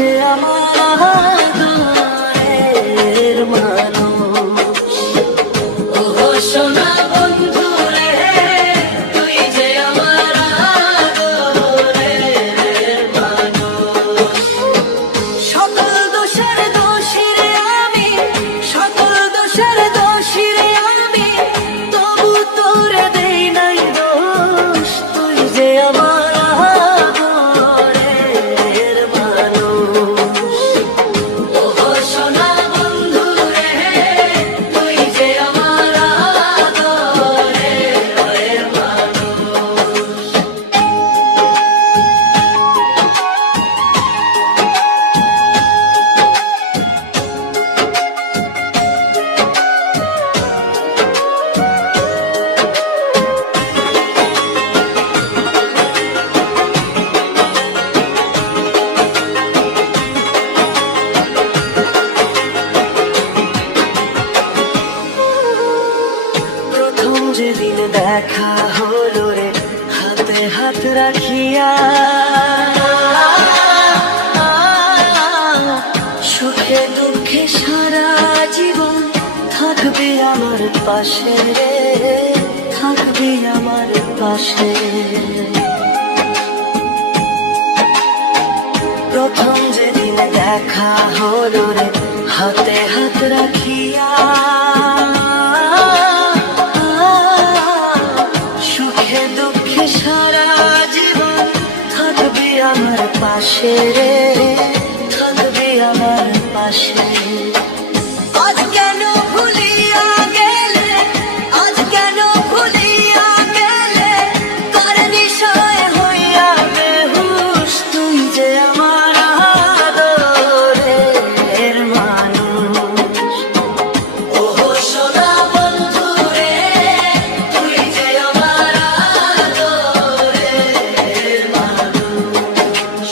যে আমার আদরের মানুষ। ও সোনা বন্ধু রে, তুই যে আমার আদরের মানুষ। সকল দোষের দোষী রে আমি, সকল দোষের দোষী রে আমি, তবু তোরে দেই নাই দোষ। তুই যে আমার আদরের মানুষ। ও সোনা বন্ধু রে, তুই যে আমার আদরের মানুষ। প্রথম যেদিন দেখা হলো রে, হাতে হাত রাখিয়া, সুখে দুঃখে সারা জীবন থাকবি আমার পাশে রে, থাকবি আমার পাশে। প্রথম যেদিন দেখা হলো রে, হাতে হাত রাখিয়া, সুখে দুঃখে সারা জীবন থাকবি আমার পাশে রে, থাকবি আমার পাশে। আজ কেন ভুলিয়া গেলে, আজ কেন ভুলিয়া গেলে, কার নিশায় হইয়া বেহুশ। তুই যে আমার আদরের মানুষ। ও সোনা বন্ধু রে, তুই যে আমার আদরের মানুষ।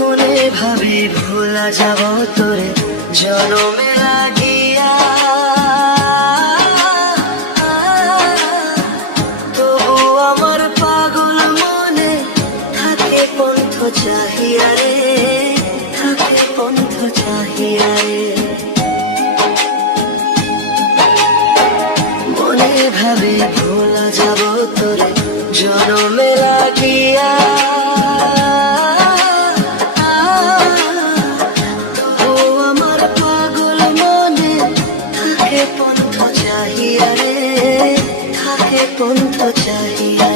মনে ভাবি ভোলা যাব তোরে জনমে লাগিয়া, তবু আমার পাগল মনে থাকে পন্থ চাহিয়া রে, থাকে পন্থ চাহিয়া রে। মনে ভাবি ভোলা যাব তোরে জনমে লাগিয়া, পন্থ চাহিয়া রে, থাকে পন্থ চাহিয়া।